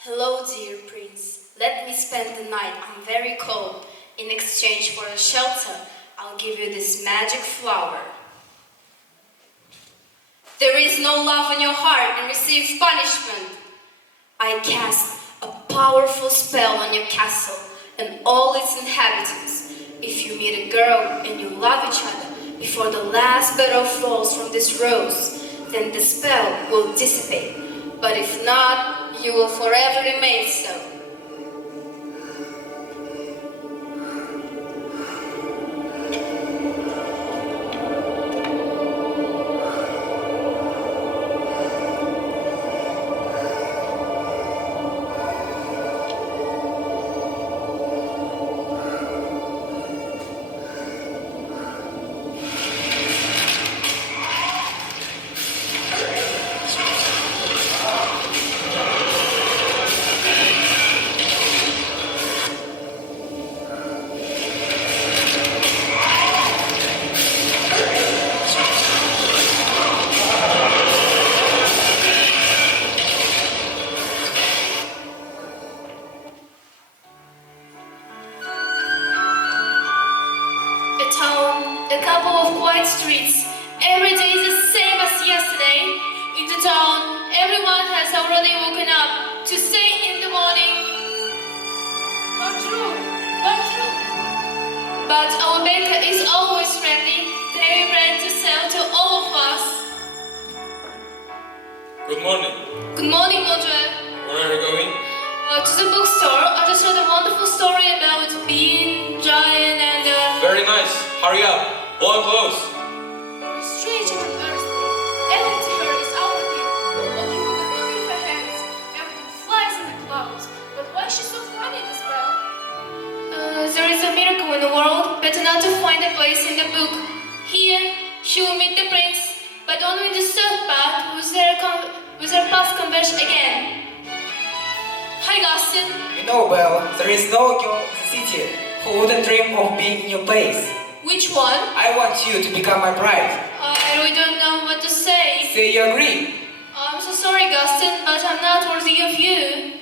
Hello, dear prince. Let me spend the night. I'm very cold. In exchange for a shelter, I'll give you this magic flower. There is no love in your heart and receive punishment. I cast a powerful spell on your castle and all its inhabitants. If you meet a girl and you love each other before the last petal falls from this rose, then the spell will dissipate. But if not, you will forever remain so. A couple of quiet streets. Every day is the same as yesterday. In the town, everyone has already woken up to say in the morning, bonjour, bonjour. But our baker is always ready, dairy bread to sell to all of us. Good morning. Good morning, Audrey. Where are you going? To the bookstore. I just read a wonderful story about Bean, Giant, and Very nice. Hurry up. Blow and close. strange and earthly. Everything to her is out of here. Walking with a book in her hands. Everything flies in the clouds. But why is she so funny, this bell? There is a miracle in the world. Better not to find a place in the book. Here, she will meet the prince, but only in the third path with her path converge again. Hi, Gaston. You know, Belle, there is no girl in the city who wouldn't dream of being in your place. Which one? I want you to become my bride. I really don't know what to say. Say you agree. I'm so sorry, Gaston, but I'm not worthy of you.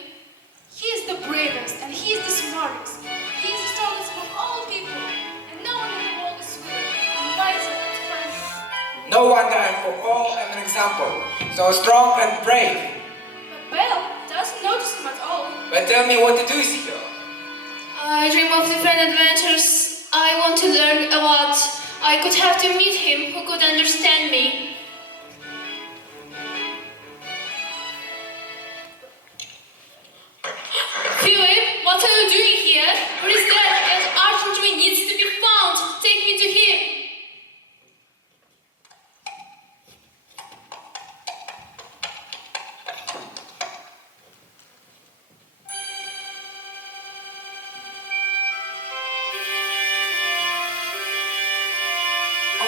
He is the bravest and he is the smartest. He is the strongest of all people, and no one in the world is sweeter and wiser than Frank. No wonder I for all am an example. So strong and brave. But Belle doesn't notice him at all. But tell me what to do, Sio. I dream of different adventures. I want to learn a lot. I could have to meet him who could understand me. Philip, what are you doing here? Where is that? That artillery needs to be found. Take me to him.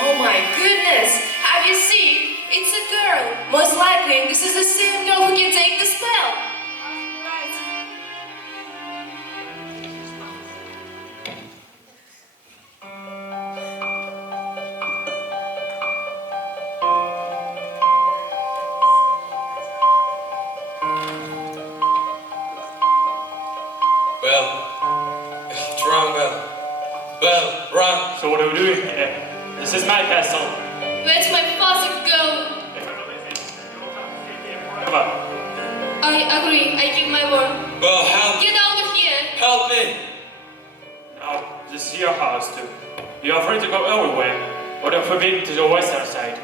Oh my goodness! Have you seen? It's a girl. Most likely, this is the same girl who can take the spell. Right. Belle. What's wrong, Belle? Belle, run. So what are we doing here? This is my castle. Let my father go. Forever. I agree. I give my word. Belle, help. Get out of here. Help me. Now, this is your house too. You are free to go everywhere, but you're forbidden to the western side.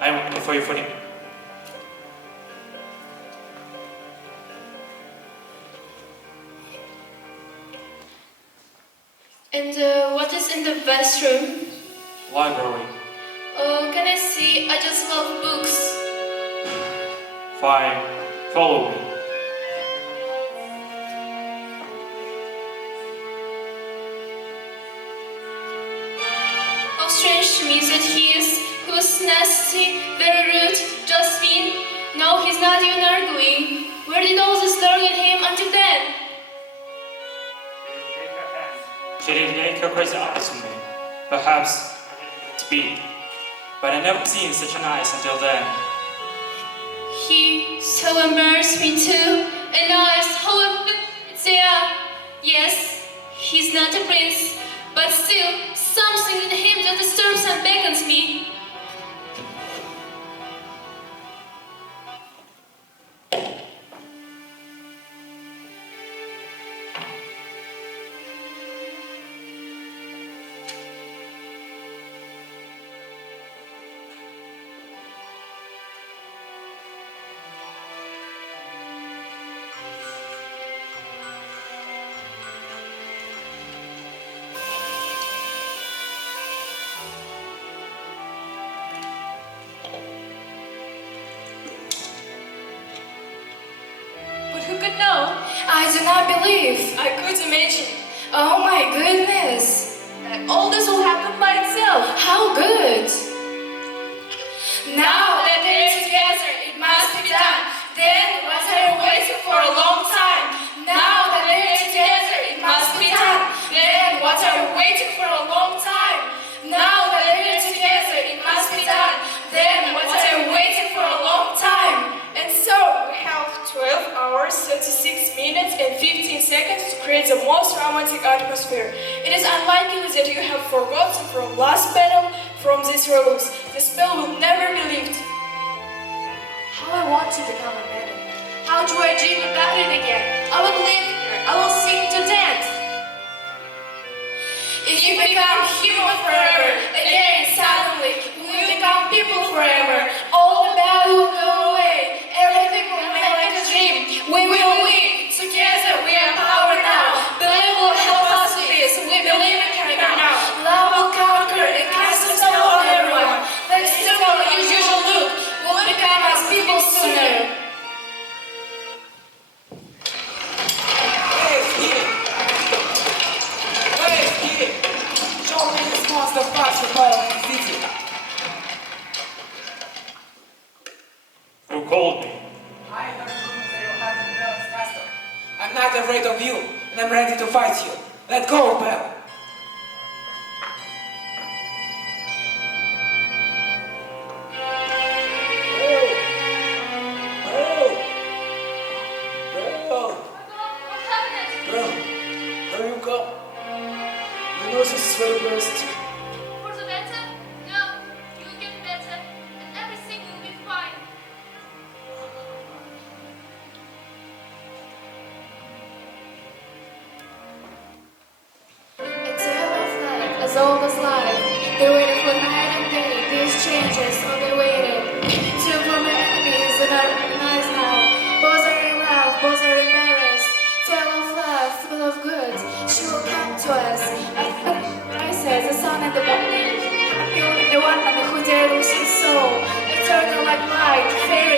I am waiting for you for dinner. And what is in the bathroom? Library. Oh, can I see? I just love books. Fine. Follow me. strange to me that he was nasty, very rude, just mean. No, he's not even arguing. Where did all this lurk in him until then? She didn't take her crazy eyes on me. Perhaps to be. But I never seen such an eyes until then. He so embarrassed me too. And now I so embarrassed. Yeah. Yes, he's not a prince, but still something in him that disturbs and beckons me. But who could know? I do not believe. I could imagine Oh my goodness. that all this will happen by itself. How good. Now that they're together, it must be done. Then what are you waiting for a long time? Now that they're together, it must be done. Then what are you waiting for a long time? Now that they're together, it must be done. Then what are you waiting for a long time? And so we have 12 hours, 36 minutes, and 15 seconds to create the most romantic atmosphere. It is unlikely that you have forgotten from last battle from these rules. The spell will never be lifted. How I want to become a man. How do I dream about it again? I will live here. I will sing to dance. If you become human forever, again suddenly, we will become people forever. All the bad will go away. Everything will be like a dream. We will win. Together we are power now. Believe will help us with this. We believe it can now. Love will conquer and cast a spell on everyone. Thanks to our usual look, we'll become as people sooner. Where is he? Where is he? Show me this monster fast report of the city. Who called me? I heard rumors that you're having Bell's castle. I'm not afraid of you, and I'm ready to fight you. Let go, Bell. What happened? Bell, have you come? My nose is very burst. For the better? No, you'll get better, and everything will be fine. A tale of life as old as life. They waited for night and day. These changes, all they waited. Two former enemies that are recognized now. Both are in love, both are embarrassed. Tale of love, full of good. She will come to us. Rises the sun and the morning. Appealing the one who dared lose his soul. Eternal like light, fair